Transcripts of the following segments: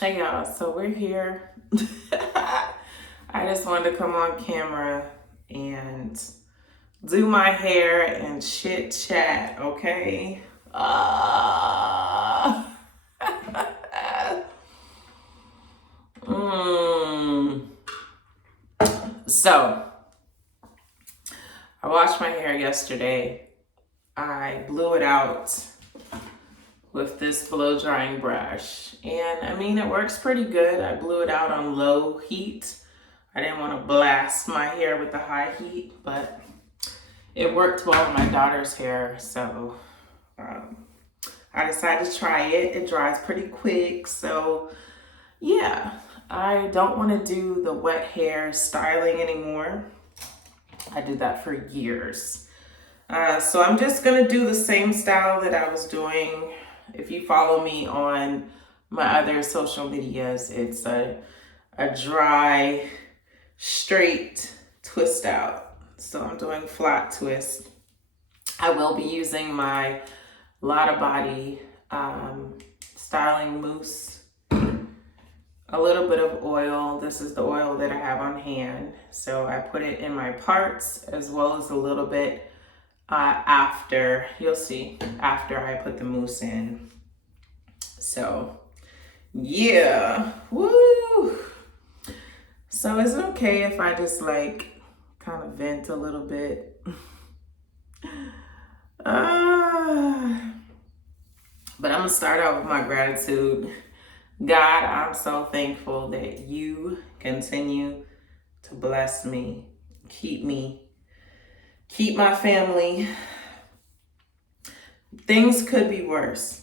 Hey y'all, so we're here. I just wanted to come on camera and do my hair and chit chat, okay? Uh, mm. So, I washed my hair yesterday. I blew it out with this blow drying brush. And I mean, it works pretty good. I blew it out on low heat. I didn't want to blast my hair with the high heat, but it worked well on my daughter's hair. So I decided to try it. It dries pretty quick. So yeah, I don't want to do the wet hair styling anymore. I did that for years. So I'm just going to do the same style that I was doing. If you follow me on my other social medias, it's a dry, straight twist out. So I'm doing flat twist. I will be using my Lotta Body styling mousse. A little bit of oil. This is the oil that I have on hand. So I put it in my parts as well as a little bit after, you'll see, after I put the mousse in. So, yeah, woo! So is it okay if I just like kind of vent a little bit? But I'm gonna start out with my gratitude. God, I'm so thankful that you continue to bless me, keep my family. Things could be worse.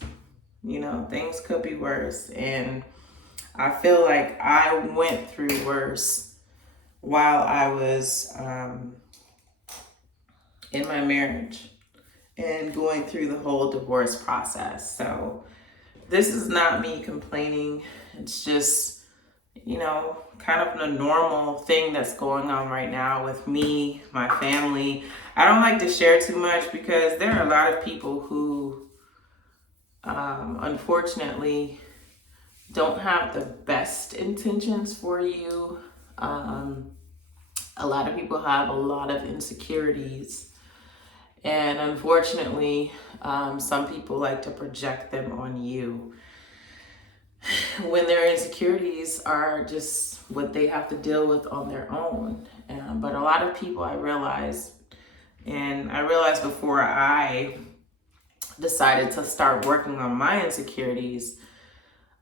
Things could be worse. And I feel like I went through worse while I was in my marriage and going through the whole divorce process. So this is not me complaining. It's just, kind of the normal thing that's going on right now with me, my family. I don't like to share too much because there are a lot of people who, unfortunately, don't have the best intentions for you. A lot of people have a lot of insecurities. And unfortunately, some people like to project them on you when their insecurities are just what they have to deal with on their own. But a lot of people, I realized before I decided to start working on my insecurities,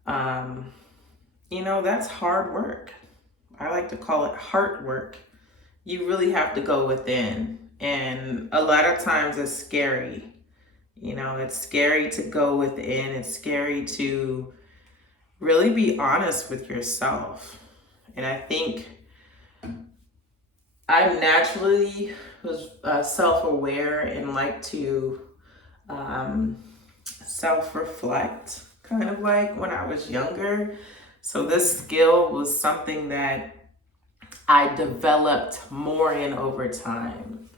that's hard work. I like to call it heart work. You really have to go within. And a lot of times it's scary. It's scary to go within. It's scary to really be honest with yourself. And I think I naturally was self-aware and like to self-reflect, kind of like when I was younger. So this skill was something that I developed more in over time.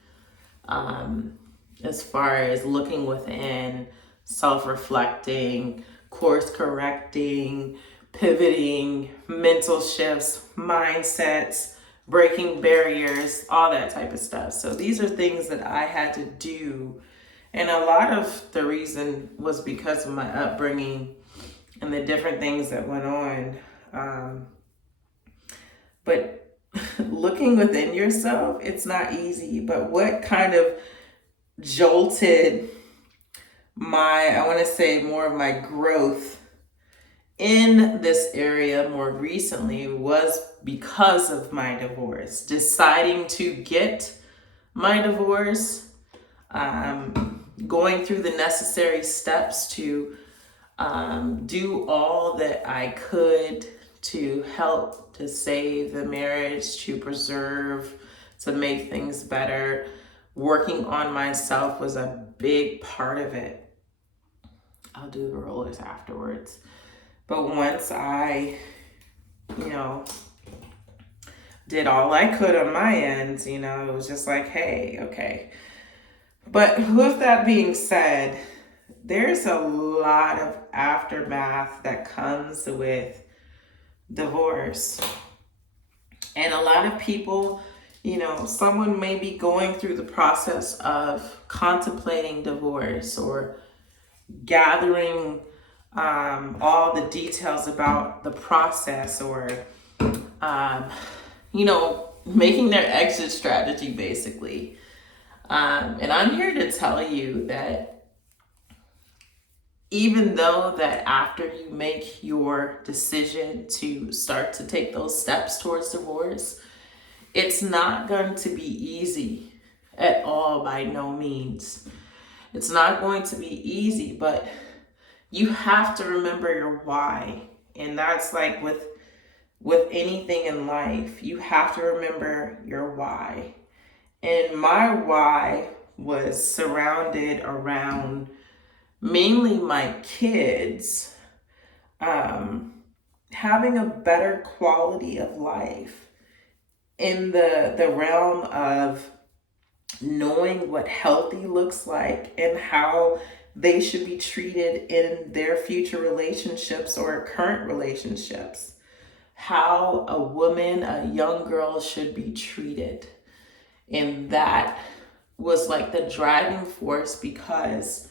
As far as looking within, self-reflecting, course correcting, pivoting, mental shifts, mindsets, breaking barriers, all that type of stuff. So these are things that I had to do. And a lot of the reason was because of my upbringing and the different things that went on. But looking within yourself, it's not easy. But what kind of jolted I want to say more of my growth in this area more recently was because of my divorce. Deciding to get my divorce, going through the necessary steps to do all that I could to help to save the marriage, to preserve, to make things better. Working on myself was a big part of it. I'll do the rollers afterwards. But once I, did all I could on my end, it was just like, hey, okay. But with that being said, there's a lot of aftermath that comes with divorce. And a lot of people, someone may be going through the process of contemplating divorce or gathering all the details about the process, or, making their exit strategy, basically. And I'm here to tell you that even though that after you make your decision to start to take those steps towards divorce, it's not going to be easy at all, by no means. It's not going to be easy, but you have to remember your why. And that's like with anything in life, you have to remember your why. And my why was surrounded around mainly my kids having a better quality of life, in the realm of knowing what healthy looks like and how they should be treated in their future relationships or current relationships, how a woman, a young girl, should be treated. And that was like the driving force, because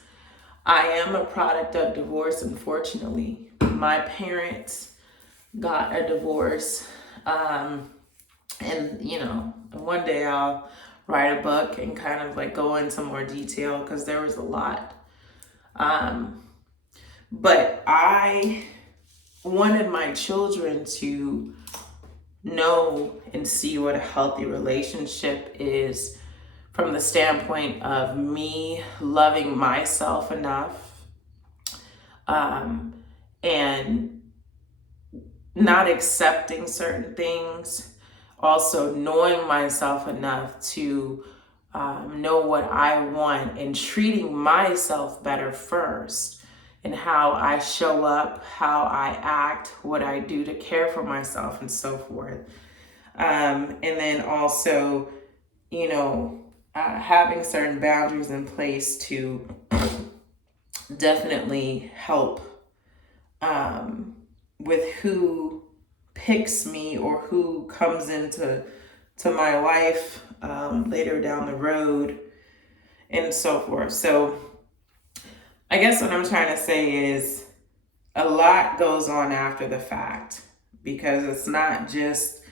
I am a product of divorce, unfortunately. My parents got a divorce. And, one day I'll write a book and kind of like go into more detail, because there was a lot. But I wanted my children to know and see what a healthy relationship is, from the standpoint of me loving myself enough, and not accepting certain things, also knowing myself enough to know what I want, and treating myself better first, and how I show up, how I act, what I do to care for myself, and so forth. And then also, having certain boundaries in place to definitely help with who picks me or who comes into my life later down the road, and so forth. So I guess what I'm trying to say is a lot goes on after the fact, because it's not just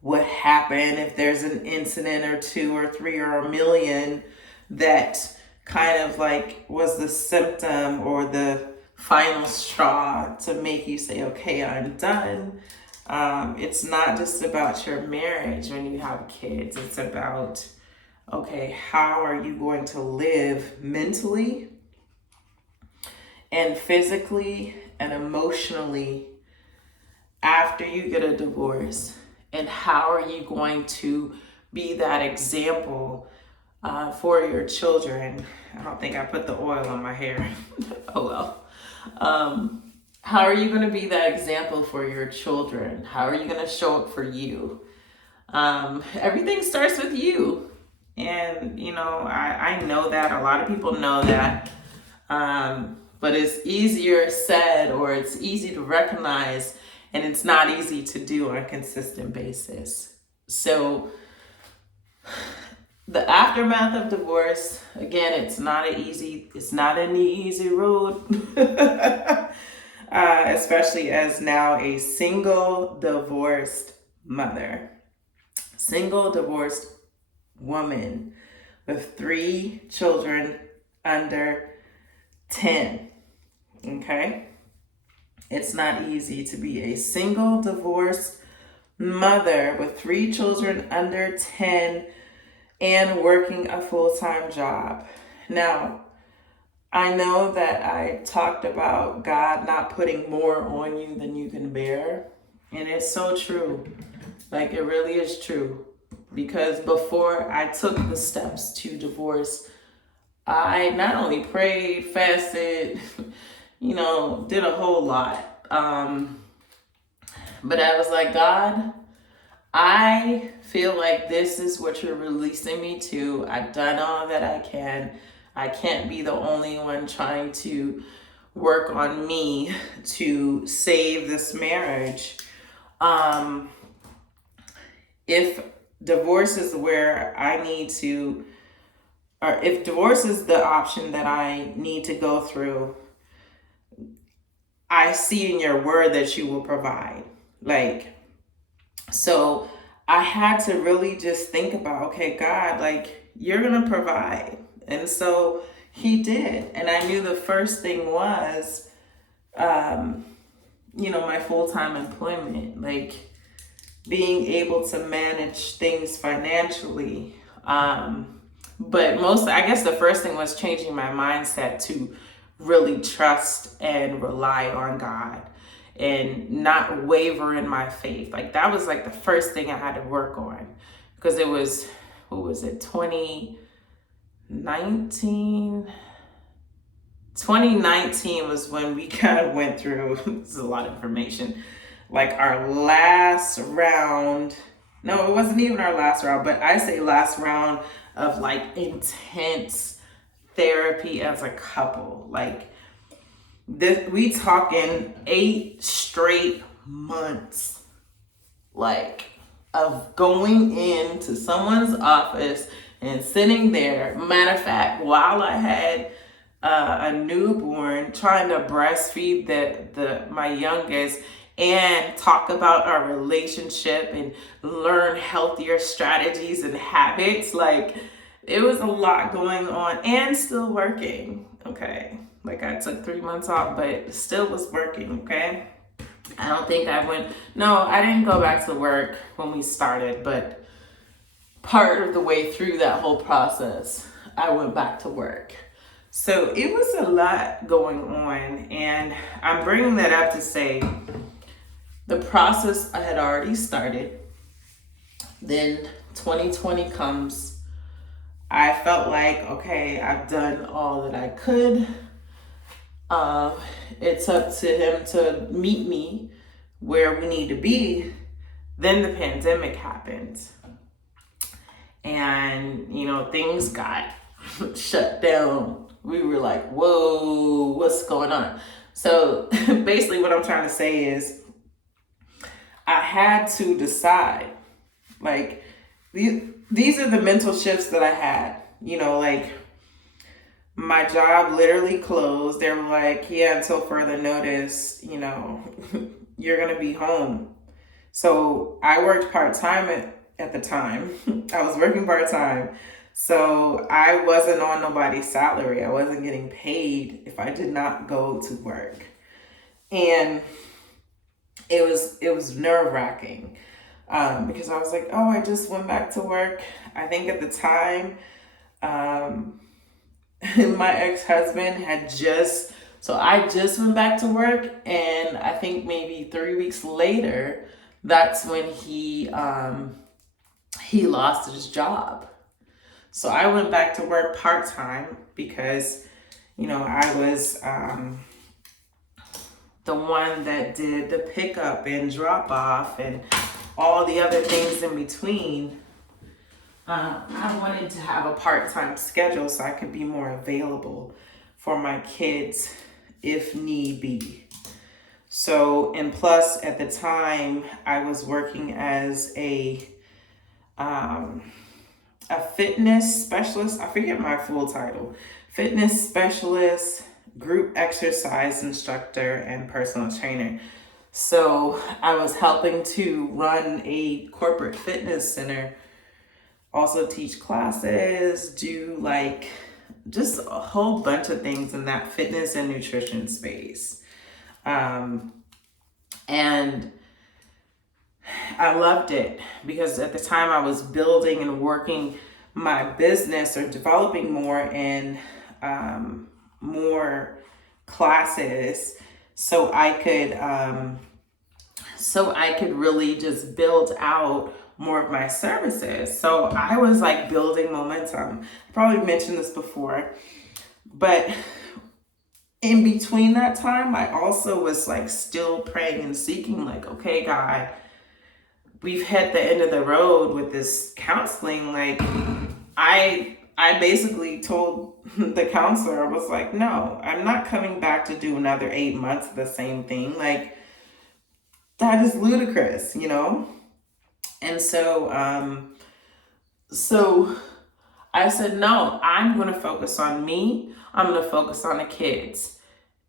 what happened. If there's an incident or two or three or a million that kind of like was the symptom or the final straw to make you say, okay, I'm done. It's not just about your marriage when you have kids. It's about, okay, how are you going to live mentally and physically and emotionally after you get a divorce? And how are you going to be that example for your children? I don't think I put the oil on my hair. Oh well. How are you going to be that example for your children? How are you going to show up for you? Everything starts with you. And, I know that. A lot of people know that. But it's easier said, or it's easy to recognize, and it's not easy to do on a consistent basis. So the aftermath of divorce, again, it's not an easy road, especially as now a single divorced mother, single divorced woman with 3 children under 10. Okay? It's not easy to be a single divorced mother with 3 children under 10 and working a full-time job. Now, I know that I talked about God not putting more on you than you can bear. And it's so true. Like, it really is true. Because before I took the steps to divorce, I not only prayed, fasted, did a whole lot. But I was like, God, I feel like this is what you're releasing me to. I've done all that I can. I can't be the only one trying to work on me to save this marriage. Um, if divorce is where I need to, or if divorce is the option that I need to go through, I see in your word that you will provide. Like, so I had to really just think about, okay, God, like, you're going to provide. And so he did. And I knew the first thing was, my full-time employment, like being able to manage things financially. But I guess the first thing was changing my mindset to really trust and rely on God and not waver in my faith. Like that was like the first thing I had to work on, because it was, what was it, 2019 was when we kind of went through, this is a lot of information, like our last round. No, it wasn't even our last round, but I say last round of like intense therapy as a couple. Like this, we talking 8 straight months, like, of going into someone's office and sitting there. Matter of fact, while I had a newborn, trying to breastfeed my youngest and talk about our relationship and learn healthier strategies and habits. Like, it was a lot going on and still working. Okay. Like, I took 3 months off, but still was working. Okay. I didn't go back to work when we started, but part of the way through that whole process, I went back to work. So it was a lot going on, and I'm bringing that up to say the process I had already started. Then 2020 comes. I felt like, okay, I've done all that I could. It's up to him to meet me where we need to be. Then the pandemic happened. And, things got shut down. We were like, whoa, what's going on? So basically what I'm trying to say is I had to decide, like, these are the mental shifts that I had, like my job literally closed. They were like, yeah, until further notice, you're going to be home. So I worked part-time at the time. I was working part-time. So I wasn't on nobody's salary. I wasn't getting paid if I did not go to work. And it was nerve-wracking because I was like, oh, I just went back to work. I think at the time, my ex-husband I just went back to work, and I think maybe 3 weeks later, that's when he lost his job. So I went back to work part-time because, I was the one that did the pickup and drop off and all the other things in between. I wanted to have a part-time schedule so I could be more available for my kids if need be. So, and plus at the time I was working as a fitness specialist. I forget my full title. Fitness specialist, group exercise instructor, and personal trainer. So I was helping to run a corporate fitness center, also teach classes, do like just a whole bunch of things in that fitness and nutrition space. And I loved it because at the time I was building and working my business or developing more in more classes so I could really just build out more of my services. So I was like building momentum. I probably mentioned this before, but in between that time, I also was like still praying and seeking, like, okay, God, we've hit the end of the road with this counseling. Like, I basically told the counselor, I was like, no, I'm not coming back to do another 8 months of the same thing. Like, that is ludicrous, And so I said, no, I'm going to focus on me. I'm going to focus on the kids.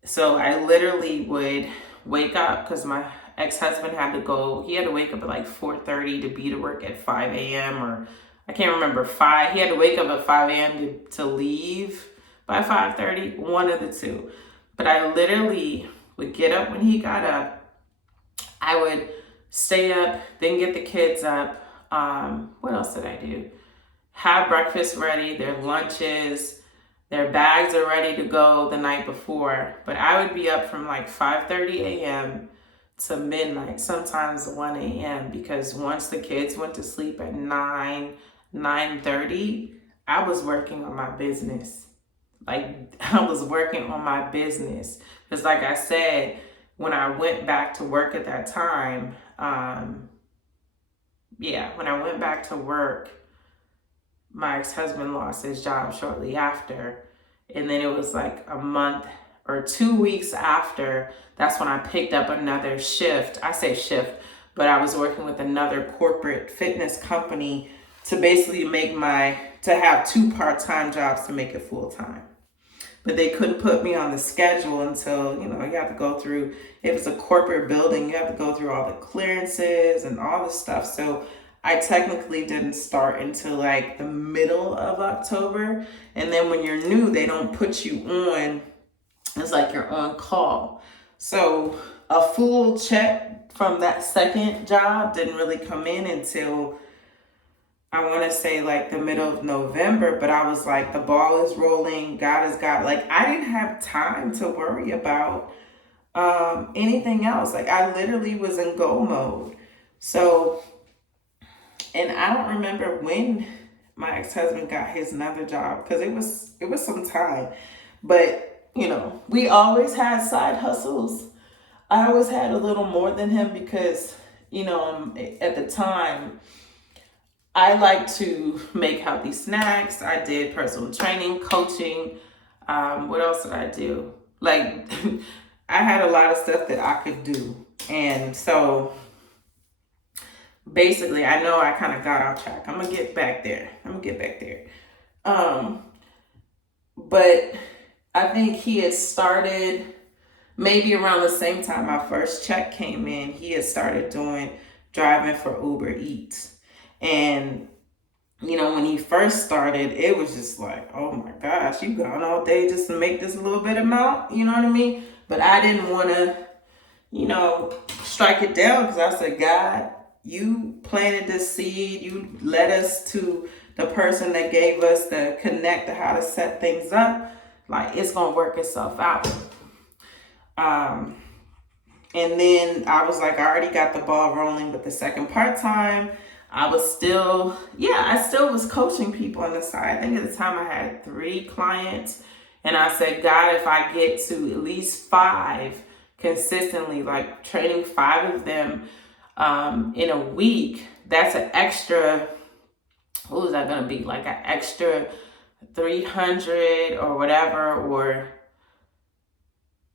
So I literally would wake up because my ex-husband had to go. He had to wake up at like 4:30 to be to work at 5 a.m. or I can't remember, 5. He had to wake up at 5 a.m. to leave by 5:30, one of the two. But I literally would get up when he got up. I would stay up, then get the kids up. What else did I do? Have breakfast ready, their lunches, their bags are ready to go the night before. But I would be up from like 5:30 a.m. to midnight, sometimes 1 a.m. because once the kids went to sleep at 9:30, I was working on my business. Like, I was working on my business. Because like I said, when I went back to work at that time, when I went back to work, my ex-husband lost his job shortly after. And then it was like a month or 2 weeks after, that's when I picked up another shift. I say shift, but I was working with another corporate fitness company to basically to have 2 part-time jobs to make it full-time. But they couldn't put me on the schedule until, you have to go through, if it's a corporate building, you have to go through all the clearances and all this stuff. So I technically didn't start until like the middle of October. And then when you're new, they don't put you on. It's like you're on call. So a full check from that second job didn't really come in until, I want to say like the middle of November, but I was like, the ball is rolling. God has got, like, I didn't have time to worry about anything else. Like, I literally was in go mode. So, and I don't remember when my ex-husband got his another job because it was some time. But, we always had side hustles. I always had a little more than him because, at the time, I like to make healthy snacks. I did personal training, coaching. What else did I do? Like, I had a lot of stuff that I could do. And so basically, I know I kind of got off track. I'm going to get back there. But I think he had started maybe around the same time my first check came in. He had started driving for Uber Eats. And, when he first started, it was just like, oh my gosh, you gone all day just to make this little bit amount, you know what I mean? But I didn't want to, strike it down because I said, God, you planted this seed. You led us to the person that gave us the connect to how to set things up. Like, it's going to work itself out. And then I was like, I already got the ball rolling with the second part-time. I still was coaching people on the side. I think at the time I had 3 clients. And I said, God, if I get to at least 5 consistently, like training 5 of them in a week, that's an extra, what was that going to be? Like an extra 300 or whatever, or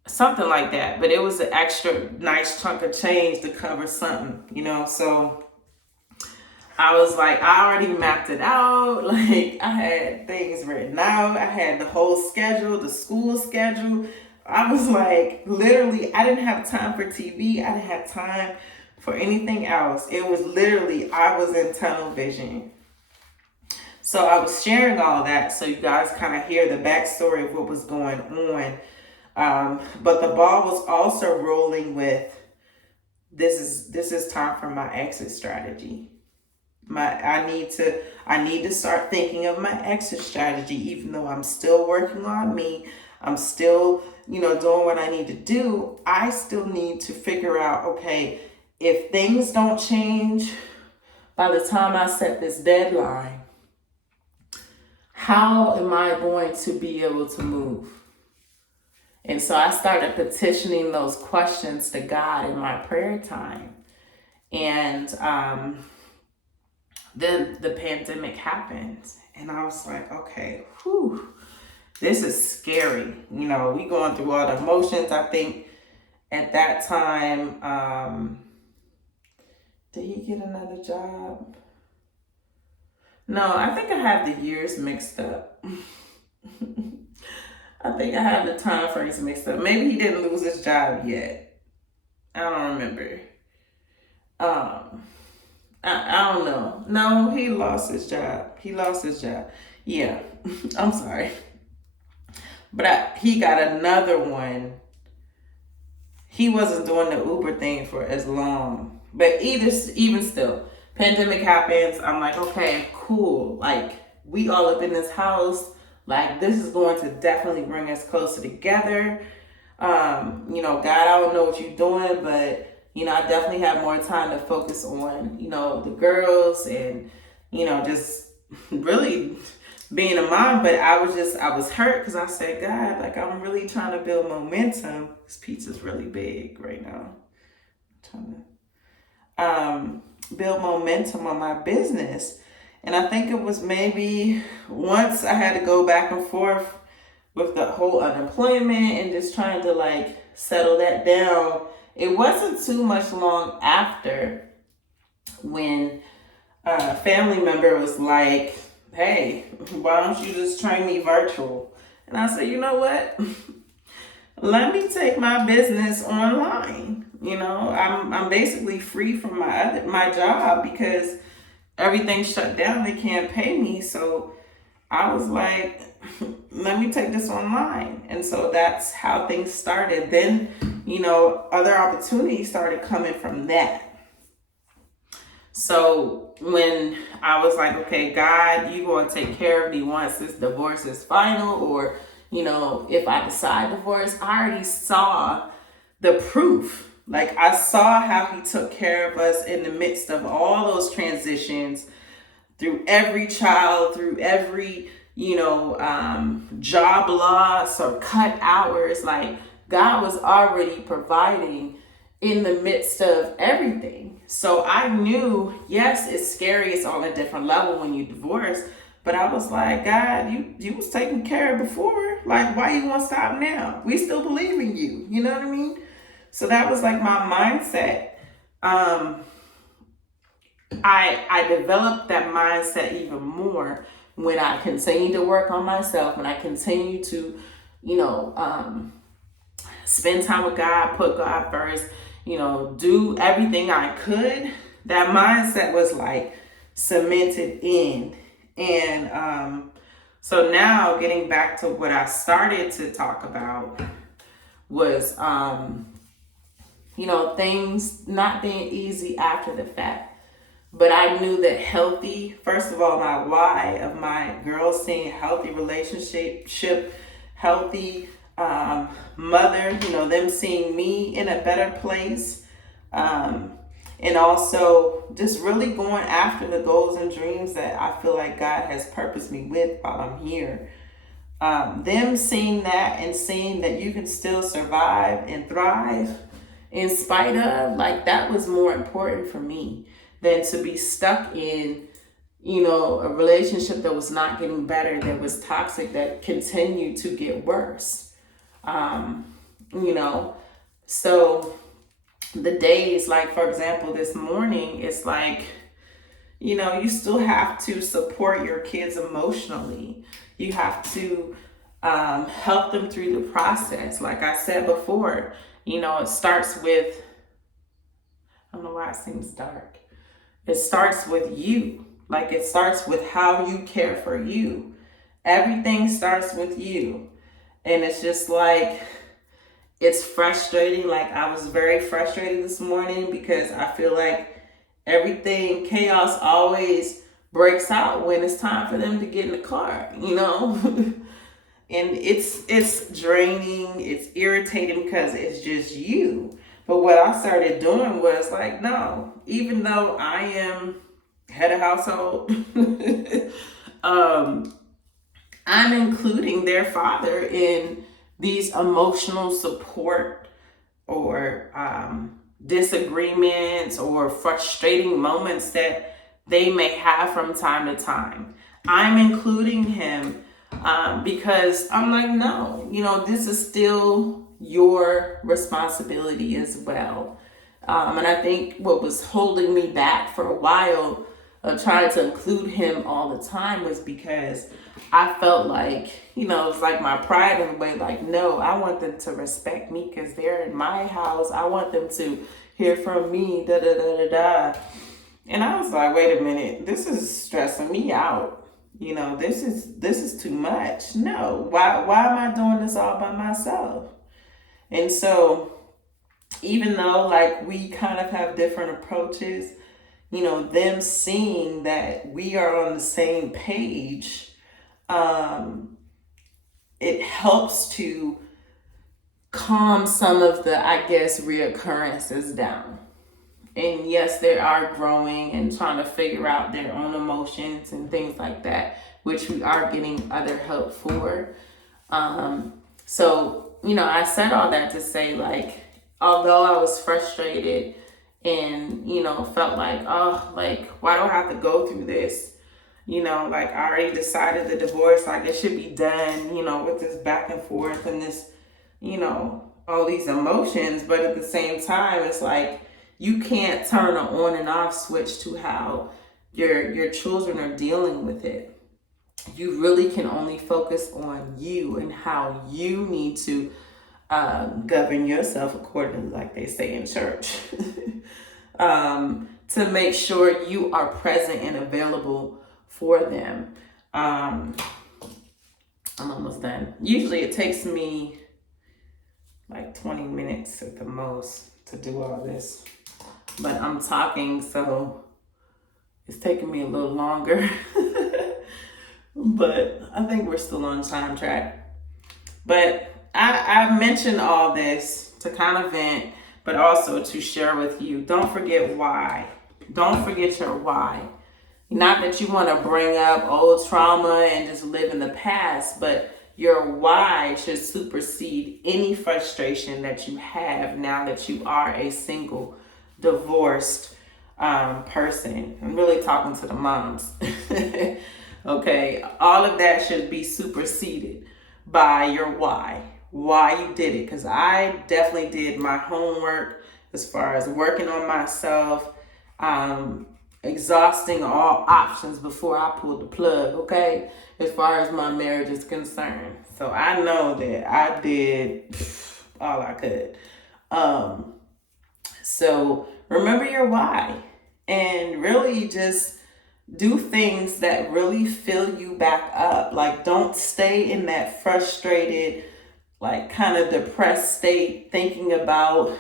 something like that. But it was an extra nice chunk of change to cover something, so I was like, I already mapped it out. Like, I had things written out. I had the whole schedule, the school schedule. I was like, literally, I didn't have time for TV. I didn't have time for anything else. It was literally, I was in tunnel vision. So I was sharing all that so you guys kind of hear the backstory of what was going on. But the ball was also rolling with, this is time for my exit strategy. I need to start thinking of my exit strategy, even though I'm still working on me. I'm still, doing what I need to do. I still need to figure out, okay, if things don't change by the time I set this deadline, how am I going to be able to move? And so I started petitioning those questions to God in my prayer time. And then the pandemic happened. And I was like, okay, this is scary. We going through all the emotions. I think at that time, Did he get another job? No, I think I have the years mixed up. I think I have the time frames mixed up. Maybe he didn't lose his job yet. I don't remember. I don't know. No, he lost his job. He lost his job. Yeah, I'm sorry. But he got another one. He wasn't doing the Uber thing for as long. But even still, pandemic happens. I'm like, okay, cool. Like, we all up in this house. Like, this is going to definitely bring us closer together. God, I don't know what you're doing, but, I definitely have more time to focus on, the girls and, just really being a mom. But I was hurt because I said, God, like, I'm really trying to build momentum. This pizza's really big right now. I'm trying to build momentum on my business. And I think it was maybe once I had to go back and forth with the whole unemployment and just trying to like settle that down. It wasn't too much long after when a family member was like, hey, why don't you just train me virtual? And I said, you know what? Let me take my business online. I'm basically free from my job because everything shut down. They can't pay me. So I was like, let me take this online. And so that's how things started. Then, other opportunities started coming from that. So when I was like, okay, God, you going to take care of me once this divorce is final, or, if I decide divorce, I already saw the proof. Like, I saw how he took care of us in the midst of all those transitions, through every child, through every, job loss or cut hours. Like, God was already providing in the midst of everything. So I knew, yes, it's scary. It's on a different level when you divorce. But I was like, God, you was taking care of before. Like, why you want to stop now? We still believe in you. You know what I mean? So that was like my mindset. I developed that mindset even more when I continued to work on myself, when I continued to, spend time with God, put God first, do everything I could. That mindset was like cemented in. And so now getting back to what I started to talk about was, things not being easy after the fact. But I knew that healthy, first of all, my why of my girls seeing healthy relationship, healthy mother, them seeing me in a better place. And also just really going after the goals and dreams that I feel like God has purposed me with while I'm here. Them seeing that and seeing that you can still survive and thrive in spite of, like, that was more important for me than to be stuck in, a relationship that was not getting better, that was toxic, that continued to get worse. So the days, like, for example, this morning, it's like, you still have to support your kids emotionally. You have to help them through the process. Like I said before, it starts with, I don't know why it seems dark. It starts with you. Like, it starts with how you care for you. Everything starts with you. And it's just like, it's frustrating. Like, I was very frustrated this morning because I feel like chaos always breaks out when it's time for them to get in the car, And it's draining, it's irritating because it's just you. But what I started doing was like, no, even though I am head of household, I'm including their father in these emotional support or disagreements or frustrating moments that they may have from time to time. I'm including him because I'm like, no, this is still your responsibility as well. And I think what was holding me back for a while of trying to include him all the time was because I felt like, you know, it's like my pride in a way, like, no, I want them to respect me because they're in my house. I want them to hear from me, da da da da da. And I was like, wait a minute, this is stressing me out. You know, this is too much. No, why am I doing this all by myself? And so even though like we kind of have different approaches, you know, them seeing that we are on the same page, it helps to calm some of the, I guess, reoccurrences down. And yes, they are growing and trying to figure out their own emotions and things like that, which we are getting other help for. So, you know, I said all that to say, like, although I was frustrated and, you know, felt like, oh, like, why do I have to go through this? You know, like, I already decided the divorce, like, it should be done, you know, with this back and forth and this, you know, all these emotions. But at the same time, it's like, you can't turn an on and off switch to how your children are dealing with it. You really can only focus on you and how you need to govern yourself accordingly, like they say in church, to make sure you are present and available for them. I'm almost done. Usually it takes me like 20 minutes at the most to do all this, but I'm talking, so it's taking me a little longer. But I think we're still on time track. But I mentioned all this to kind of vent, but also to share with you. Don't forget why. Don't forget your why. Not that you want to bring up old trauma and just live in the past, but your why should supersede any frustration that you have now that you are a single, divorced person. I'm really talking to the moms. Okay, all of that should be superseded by your why you did it. Because I definitely did my homework as far as working on myself, exhausting all options before I pulled the plug, okay, as far as my marriage is concerned. So I know that I did all I could. So remember your why and really just do things that really fill you back up. Like, don't stay in that frustrated, like kind of depressed state thinking about,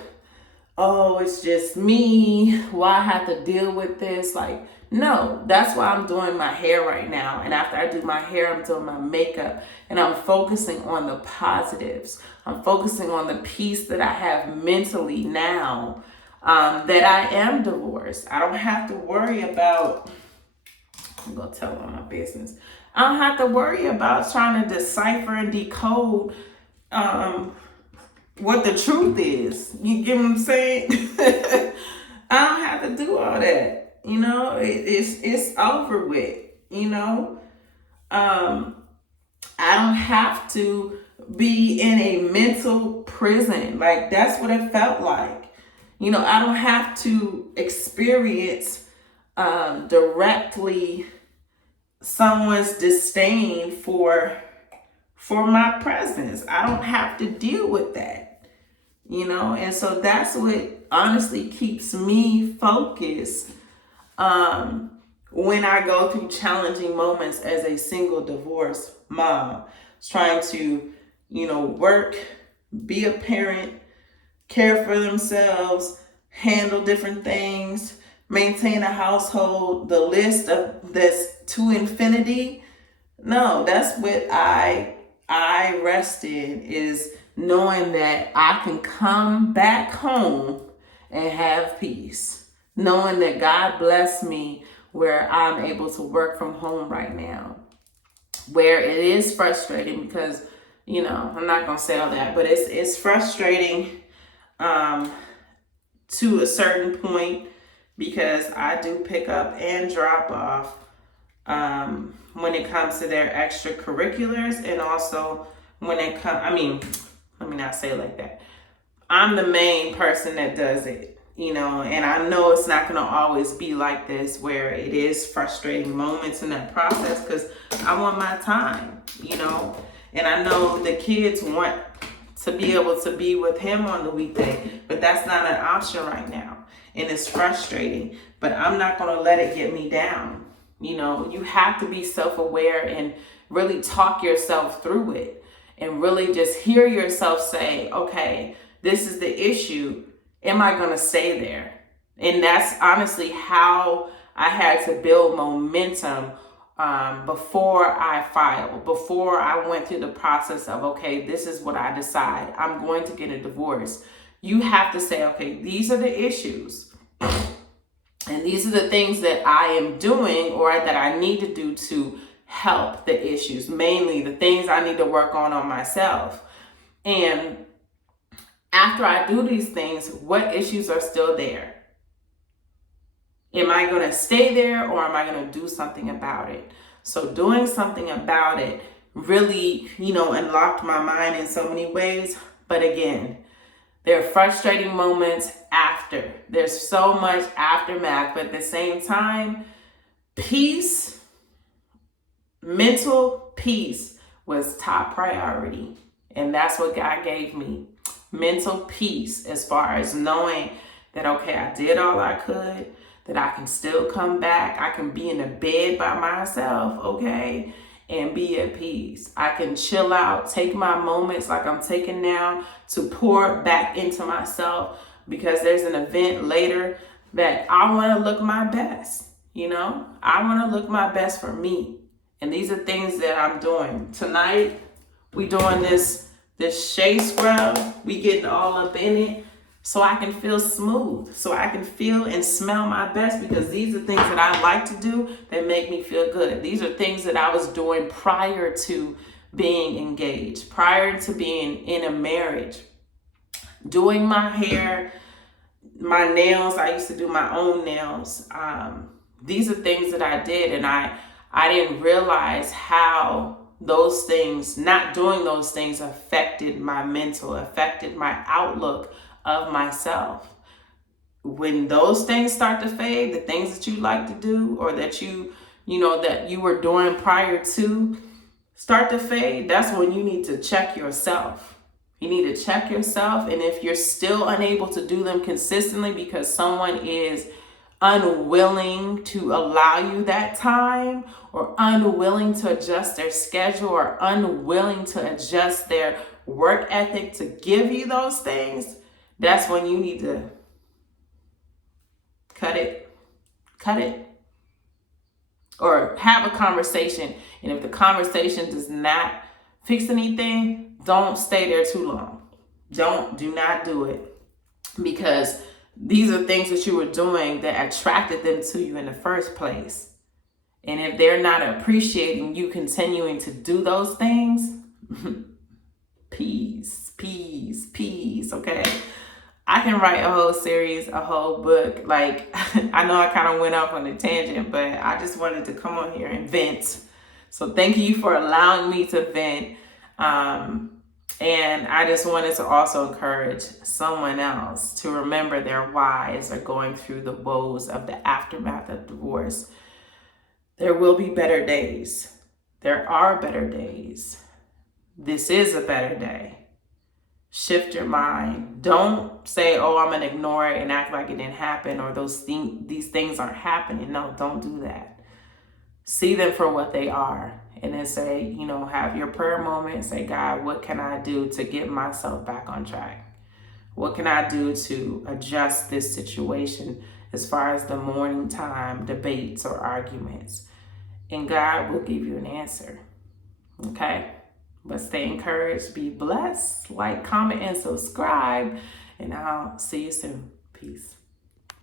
oh, it's just me, why I have to deal with this. Like, no, that's why I'm doing my hair right now. And after I do my hair, I'm doing my makeup and I'm focusing on the positives. I'm focusing on the peace that I have mentally now, that I am divorced. I don't have to worry about, I'm going to tell all my business. I don't have to worry about trying to decipher and decode what the truth is. You get what I'm saying? I don't have to do all that. You know, it's over with. You know, I don't have to be in a mental prison. Like, that's what it felt like. You know, I don't have to experience directly someone's disdain for my presence. I don't have to deal with that, you know. And so that's what honestly keeps me focused when I go through challenging moments as a single divorced mom, trying to, you know, work, be a parent, care for themselves, handle different things, maintain a household, the list of this to infinity. No, that's what I rest in, is knowing that I can come back home and have peace. Knowing that God bless me where I'm able to work from home right now. Where it is frustrating because, you know, I'm not going to say all that, but it's frustrating to a certain point, because I do pick up and drop off when it comes to their extracurriculars, and also when it comes, I mean, let me not say it like that. I'm the main person that does it. and I know it's not going to always be like this, where it is frustrating moments in that process, because I want my time, and I know the kids want to be able to be with him on the weekday, but that's not an option right now. And it's frustrating, but I'm not going to let it get me down. You have to be self-aware and really talk yourself through it, and really just hear yourself say, okay, this is the issue. Am I going to stay there? And that's honestly how I had to build momentum before I filed, before I went through the process of, okay, this is what I decide. I'm going to get a divorce. You have to say, okay, these are the issues. And these are the things that I am doing or that I need to do to help the issues, mainly the things I need to work on myself. And after I do these things, what issues are still there? Am I going to stay there, or am I going to do something about it? So doing something about it really, unlocked my mind in so many ways. But again, there are frustrating moments after. There's so much aftermath, but at the same time, peace, mental peace was top priority. And that's what God gave me. Mental peace, as far as knowing that, okay, I did all I could, that I can still come back. I can be in a bed by myself, okay, and be at peace. I can chill out, take my moments like I'm taking now to pour back into myself, because there's an event later that I want to look my best. I want to look my best for me. And these are things that I'm doing. Tonight, we doing this shea scrub. We getting all up in it so I can feel smooth, so I can feel and smell my best, because these are things that I like to do that make me feel good. These are things that I was doing prior to being engaged, prior to being in a marriage. Doing my hair, my nails. I used to do my own nails. These are things that I did, and I didn't realize how those things, not doing those things, affected my mental, affected my outlook of myself. When those things start to fade, the things that you like to do, or that that you were doing prior to start to fade, that's when you need to check yourself. You need to check yourself. And if you're still unable to do them consistently because someone is unwilling to allow you that time, or unwilling to adjust their schedule, or unwilling to adjust their work ethic to give you those things, that's when you need to cut it, or have a conversation. And if the conversation does not fix anything, don't stay there too long. Do not do it, because these are things that you were doing that attracted them to you in the first place. And if they're not appreciating you continuing to do those things, peace, okay? I can write a whole series, a whole book. Like, I know I kind of went off on a tangent, but I just wanted to come on here and vent. So thank you for allowing me to vent. And I just wanted to also encourage someone else to remember their why as they're going through the woes of the aftermath of divorce. There will be better days. There are better days. This is a better day. Shift your mind. Don't say, oh, I'm going to ignore it and act like it didn't happen, or these things aren't happening. No, don't do that. See them for what they are. And then say, have your prayer moment. Say, God, what can I do to get myself back on track? What can I do to adjust this situation as far as the morning time debates or arguments? And God will give you an answer. Okay? But stay encouraged, be blessed, like, comment, and subscribe. And I'll see you soon. Peace.